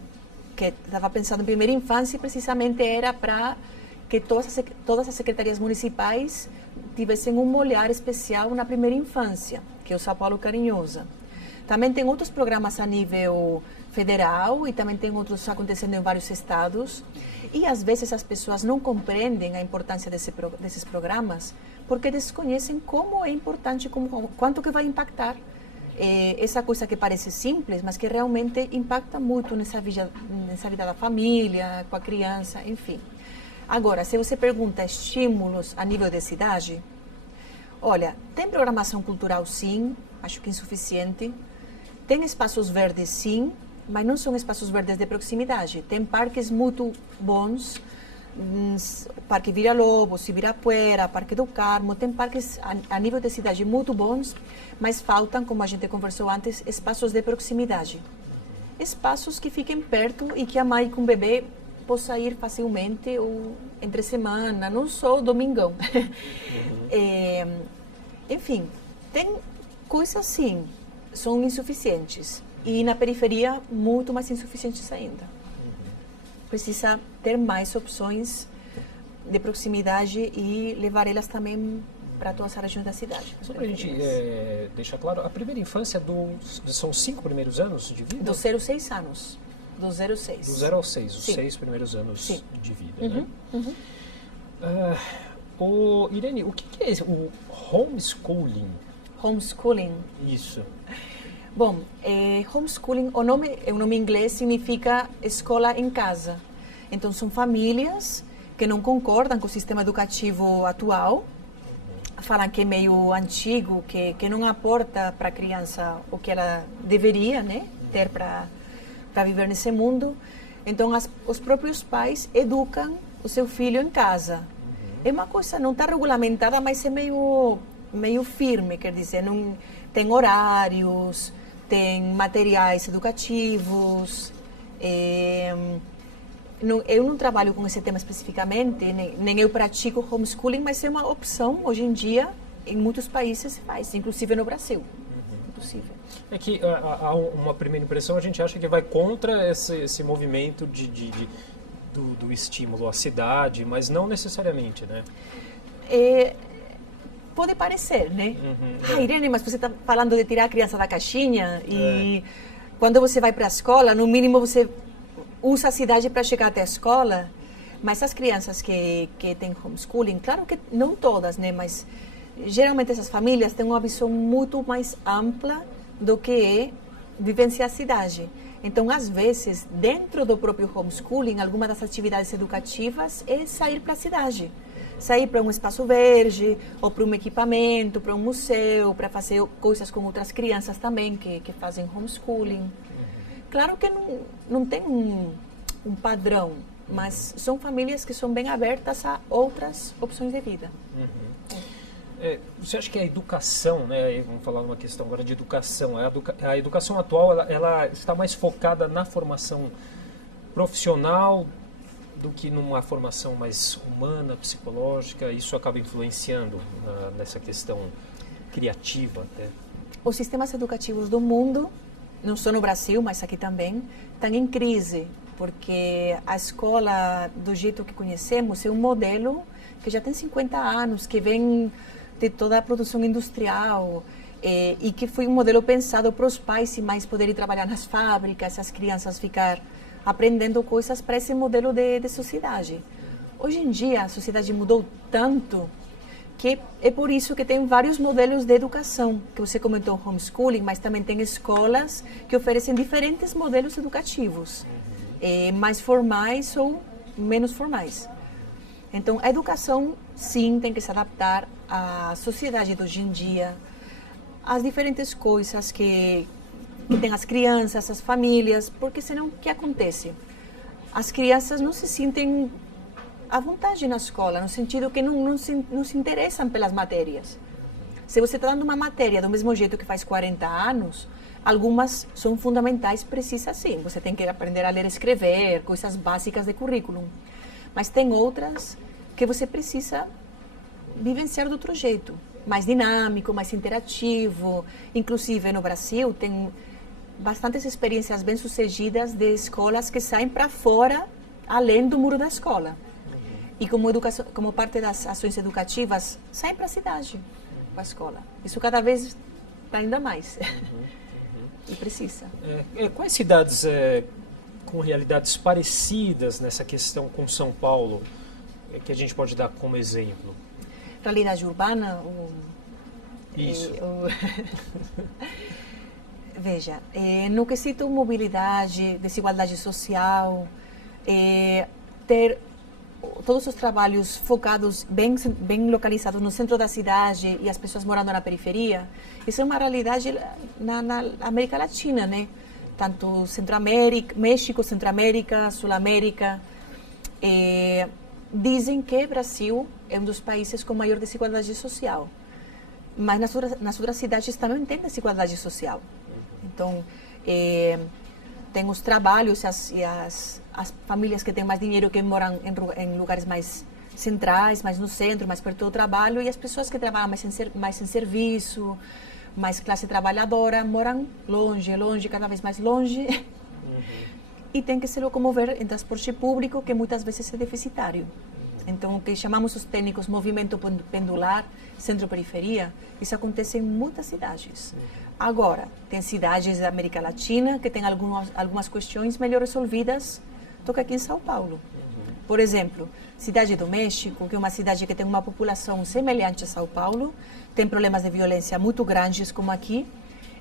que estava pensando em primeira infância e precisamente era para que todas as secretarias municipais tivessem um olhar especial na primeira infância, que é o São Paulo Carinhosa. Também tem outros programas a nível federal e também tem outros acontecendo em vários estados. E às vezes as pessoas não compreendem a importância desses programas porque desconhecem como é importante, quanto que vai impactar. Essa coisa que parece simples, mas que realmente impacta muito nessa vida da família, com a criança, enfim. Agora, se você pergunta estímulos a nível de cidade, olha, tem programação cultural sim, acho que insuficiente. Tem espaços verdes sim, mas não são espaços verdes de proximidade. Tem parques muito bons, Parque Villa-Lobos, Ibirapuera, Parque do Carmo, tem parques a nível de cidade muito bons, mas faltam, como a gente conversou antes, espaços de proximidade. Espaços que fiquem perto e que a mãe com o bebê possa ir facilmente ou entre semana, não só domingão. Enfim, tem coisas assim, são insuficientes. E na periferia, muito mais insuficientes ainda. Precisa ter mais opções de proximidade e levar elas também para todas as regiões da cidade. Só para a gente deixar claro, a primeira infância são 5 primeiros anos de vida? Dos 0 a 6 anos. Do 0 ao 6. Do 0 ao 6, os Sim. 6 primeiros anos Sim. de vida, né? Irene, o que é o homeschooling? Homeschooling. Isso. Bom, homeschooling, o nome em inglês significa escola em casa. Então, são famílias que não concordam com o sistema educativo atual, falam que é meio antigo, que não aporta para a criança o que ela deveria, né, ter para viver nesse mundo. Então, os próprios pais educam o seu filho em casa. É uma coisa, não está regulamentada, mas é meio firme, quer dizer, não, tem horários, tem materiais educativos. Eu não trabalho com esse tema especificamente, nem eu pratico homeschooling, mas é uma opção, hoje em dia, em muitos países se faz, inclusive no Brasil. Inclusive. É que há uma primeira impressão, a gente acha que vai contra esse movimento do estímulo à cidade, mas não necessariamente, né? Pode parecer, né? Irene, mas você está falando de tirar a criança da caixinha e quando você vai para a escola, no mínimo você usa a cidade para chegar até a escola, mas as crianças que têm homeschooling, claro que não todas, né? Mas geralmente essas famílias têm uma visão muito mais ampla do que vivenciar a cidade. Então, às vezes, dentro do próprio homeschooling, alguma das atividades educativas é sair para a cidade. Sair para um espaço verde, ou para um equipamento, para um museu, para fazer coisas com outras crianças também que fazem homeschooling. Claro que não tem um padrão, mas são famílias que são bem abertas a outras opções de vida. Você acha que a educação, né, vamos falar uma questão agora de educação, a educação atual ela está mais focada na formação profissional do que numa formação mais humana, psicológica? Isso acaba influenciando nessa questão criativa até? Os sistemas educativos do mundo, não só no Brasil, mas aqui também, estão em crise, porque a escola, do jeito que conhecemos, é um modelo que já tem 50 anos, que vem de toda a produção industrial e que foi um modelo pensado para os pais e mais poderem trabalhar nas fábricas, as crianças ficar aprendendo coisas para esse modelo de sociedade. Hoje em dia, a sociedade mudou tanto que é por isso que tem vários modelos de educação, que você comentou homeschooling, mas também tem escolas que oferecem diferentes modelos educativos, mais formais ou menos formais. Então, a educação, sim, tem que se adaptar à sociedade de hoje em dia, às diferentes coisas que tem as crianças, as famílias, porque senão o que acontece? As crianças não se sentem à vontade na escola, no sentido que não se interessam pelas matérias. Se você está dando uma matéria do mesmo jeito que faz 40 anos, algumas são fundamentais, precisa sim. Você tem que aprender a ler e escrever, coisas básicas de currículo. Mas tem outras que você precisa vivenciar de outro jeito, mais dinâmico, mais interativo. Inclusive, no Brasil, tem bastantes experiências bem-sucedidas de escolas que saem para fora, além do muro da escola. E como parte das ações educativas, saem para a cidade, para a escola. Isso cada vez está ainda mais. E precisa. Quais cidades com realidades parecidas nessa questão com São Paulo que a gente pode dar como exemplo? Realidade urbana? Isso. Veja, no quesito mobilidade, desigualdade social, ter todos os trabalhos focados, bem localizados no centro da cidade e as pessoas morando na periferia, isso é uma realidade na América Latina, né? Tanto Centro-América, México, Centro-América, Sul-América. Dizem que o Brasil é um dos países com maior desigualdade social, mas nas outras cidades também tem desigualdade social. Então, tem os trabalhos e as famílias que têm mais dinheiro, que moram em lugares mais centrais, mais no centro, mais perto do trabalho, e as pessoas que trabalham mais em serviço, mais classe trabalhadora, moram longe, cada vez mais longe, e tem que se locomover em transporte público, que muitas vezes é deficitário. Então, o que chamamos os técnicos movimento pendular, centro-periferia, isso acontece em muitas cidades. Agora, tem cidades da América Latina que têm algumas questões melhor resolvidas do que aqui em São Paulo. Por exemplo, Cidade do México, que é uma cidade que tem uma população semelhante a São Paulo, tem problemas de violência muito grandes como aqui,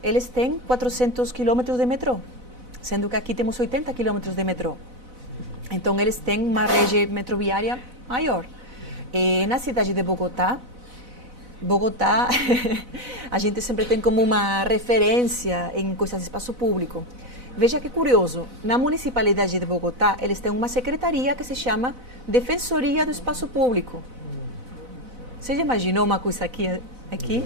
eles têm 400 quilômetros de metrô, sendo que aqui temos 80 quilômetros de metrô. Então, eles têm uma rede metroviária maior. Na cidade de Bogotá, a gente sempre tem como uma referência em coisas de espaço público. Veja que curioso, na municipalidade de Bogotá, eles têm uma secretaria que se chama Defensoria do Espaço Público. Você já imaginou uma coisa aqui?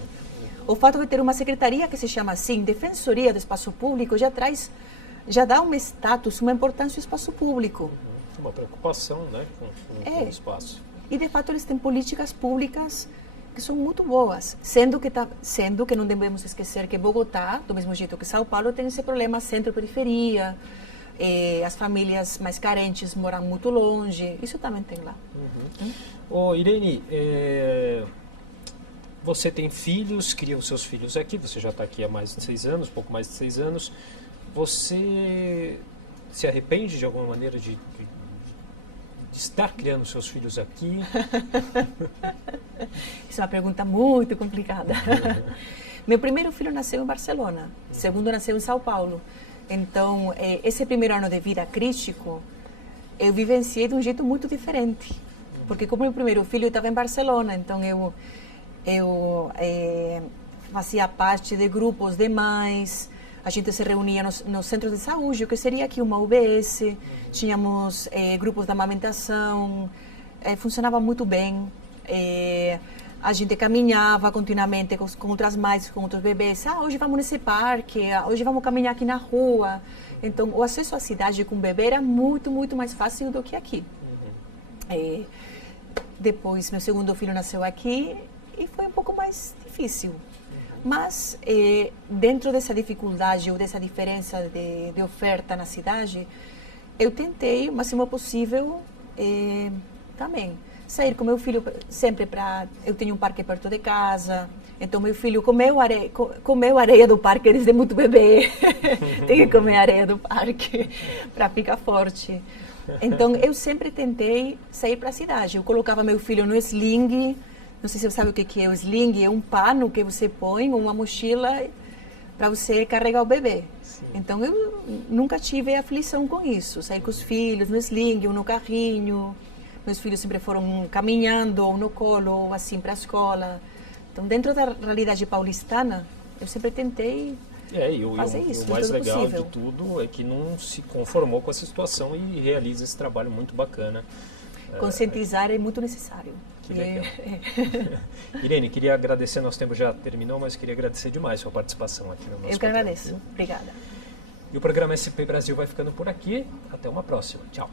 O fato de ter uma secretaria que se chama assim, Defensoria do Espaço Público, já dá um status, uma importância ao espaço público. Uma preocupação, né, com o espaço. E, de fato, eles têm políticas públicas que são muito boas, sendo que não devemos esquecer que Bogotá, do mesmo jeito que São Paulo, tem esse problema centro-periferia, as famílias mais carentes moram muito longe, isso também tem lá. Irene, você tem filhos, cria os seus filhos aqui, você já está aqui há mais de 6 anos, pouco mais de 6 anos, você se arrepende de alguma maneira de estar criando seus filhos aqui? Isso é uma pergunta muito complicada. Meu primeiro filho nasceu em Barcelona, o segundo nasceu em São Paulo. Então, esse primeiro ano de vida crítico, eu vivenciei de um jeito muito diferente. Porque como meu primeiro filho estava em Barcelona, então eu fazia parte de grupos de mães. A gente se reunia nos centros de saúde, o que seria aqui uma UBS, tínhamos grupos de amamentação, funcionava muito bem. A gente caminhava continuamente com outras mães, com outros bebês. Hoje vamos nesse parque, hoje vamos caminhar aqui na rua. Então, o acesso à cidade com o bebê era muito, muito mais fácil do que aqui. Depois, meu segundo filho nasceu aqui e foi um pouco mais difícil. Mas, dentro dessa dificuldade ou dessa diferença de oferta na cidade, eu tentei o máximo possível também sair com meu filho sempre para... Eu tenho um parque perto de casa, então meu filho comeu areia do parque desde muito bebê. Tem que comer areia do parque para ficar forte. Então, eu sempre tentei sair para a cidade. Eu colocava meu filho no sling. Não sei se você sabe o que é o sling, é um pano que você põe, uma mochila para você carregar o bebê. Sim. Então, eu nunca tive aflição com isso. Sair com os filhos no sling ou no carrinho. Meus filhos sempre foram caminhando ou no colo ou assim para a escola. Então, dentro da realidade paulistana, eu sempre tentei fazer isso. O mais legal possível. de tudo é que não se conformou com essa situação e realiza esse trabalho muito bacana. Conscientizar é muito necessário. Que legal. Irene, queria agradecer, nosso tempo já terminou, mas queria agradecer demais a sua participação aqui no nosso Eu que agradeço. Obrigada. E o programa SP Brasil vai ficando por aqui. Até uma próxima. Tchau.